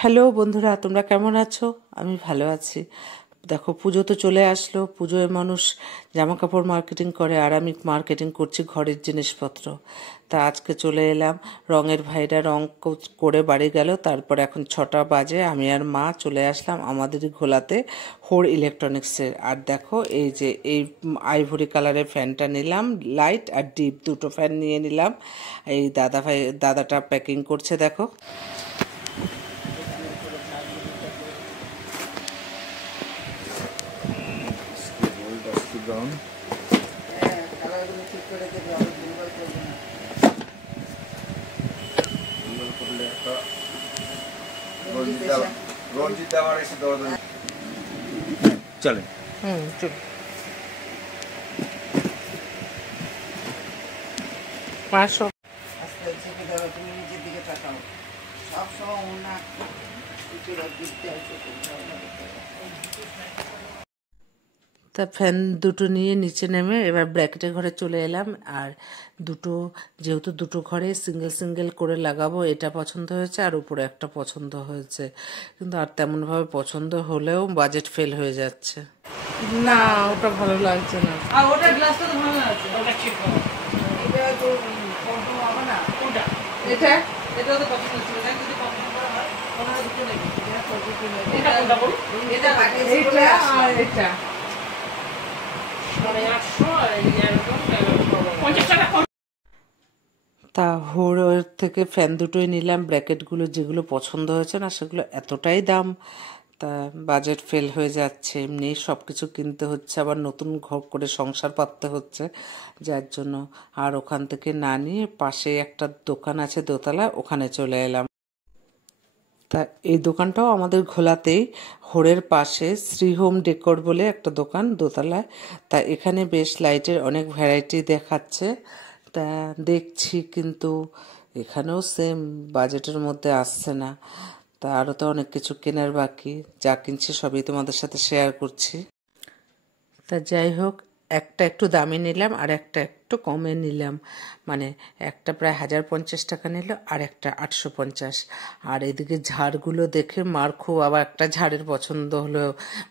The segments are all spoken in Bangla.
হ্যালো বন্ধুরা, তোমরা কেমন আছো? আমি ভালো আছি। দেখো, পুজো তো চলে আসলো। পুজোয় মানুষ জামা কাপড় মার্কেটিং করে, আর আমি মার্কেটিং করছি ঘরের জিনিসপত্র। তা আজকে চলে এলাম। রঙের ভাইরা রং করে বাড়ি গেল। তারপর এখন 6টা বাজে, আমি আর মা চলে আসলাম আমাদেরই ঘোলাতে হোড় ইলেকট্রনিক্সের। আর দেখো, এই যে এই আইভরি কালারের ফ্যানটা নিলাম, লাইট আর ডিপ দুটো ফ্যান নিয়ে নিলাম। এই দাদাটা প্যাকিং করছে, দেখো। ব্রাউন কালারগুলো ঠিক করে দেবে, দুর্বল করবে না। করলে একটা রঞ্জিত আমার এসে দরদর চলে। চল 500। আস্তে ঝেঁকে দেওয়া, তুমি নিজের দিকে তাকাও। সবসময় ওনার দিতে আছে। তা ফ্যান দুটো নিয়ে নিচে নেমে এবার ব্র্যাকেটের ঘরে চলে এলাম। আর যেহেতু দুটো ঘরে সিঙ্গেল সিঙ্গেল করে লাগাবো, এটা পছন্দ হয়েছে আর উপরে একটা পছন্দ হয়েছে, কিন্তু আর তেমনভাবে পছন্দ হলেও বাজেট ফেল হয়ে যাচ্ছে। না, ওটা ভালো লাগছে না। আর ওটা গ্লাসটা তো ভালো আছে, ওটা ঠিক হবে। এটা তো কত হবে না, ওটা এটা তো পছন্দ ছিল, যদি পছন্দ করা হয় ওনারা দুটো নেবে। এটা কোনটা বল? এটা আর এটা তা হোড়ের থেকে ফ্যান দুটোই নিলাম। ব্র্যাকেটগুলো যেগুলো পছন্দ হয়েছে না, সেগুলো এতটাই দাম, তা বাজেট ফেল হয়ে যাচ্ছে। এমনি সব কিছু কিনতে হচ্ছে, আবার নতুন ঘর করে সংসার পাততে হচ্ছে, যার জন্য আর ওখান থেকে না নিয়ে পাশে একটা দোকান আছে দোতলা, ওখানে চলে এলাম। তা এই দোকানটাও আমাদের ঘোলাতেই, হোড়ের পাশে শ্রী হোম ডেকোর বলে একটা দোকান দোতলায়। তা এখানে বেশ লাইটের অনেক ভ্যারাইটি দেখাচ্ছে। তা দেখছি, কিন্তু এখানেও সেম বাজেটের মধ্যে আসছে না। তা আরও তো অনেক কিছু কেনার বাকি, যা কিনছি সবই তোমাদের সাথে শেয়ার করছি। তা যাই হোক, একটা একটু দামি নিলাম আর একটা একটু কমে নিলাম। মানে একটা প্রায় 1050 টাকা নিল, আর একটা 850। আর এদিকে ঝাড়গুলো দেখে মার খুব, আবার একটা ঝাড়ের পছন্দ হলো।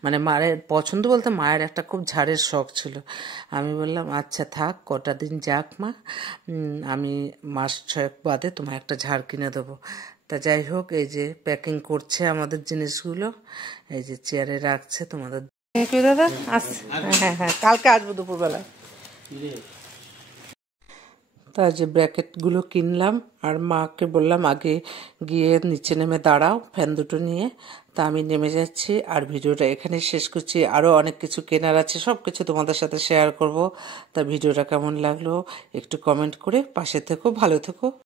মানে মায়ের পছন্দ বলতে, মায়ের একটা খুব ঝাড়ের শখ ছিল। আমি বললাম আচ্ছা থাক, কটা দিন যাক মা, আমি মাস 6 বাদে তোমার একটা ঝাড় কিনে দেবো। তা যাই হোক, এই যে প্যাকিং করছে আমাদের জিনিসগুলো, এই যে চেয়ারে রাখছে। তোমাদের থ্যাংক ইউ দাদা। হ্যাঁ, কালকে আসবো দুপুরবেলায়। তা যে ব্র্যাকেটগুলো কিনলাম, আর মাকে বললাম আগে গিয়ে নিচে নেমে দাঁড়াও ফ্যান দুটো নিয়ে। তা আমি নেমে যাচ্ছি, আর ভিডিওটা এখানে শেষ করছি। আরও অনেক কিছু কেনার আছে, সব কিছু তোমাদের সাথে শেয়ার করব। তা ভিডিওটা কেমন লাগলো একটু কমেন্ট করে পাশে থেকো, ভালো থেকো।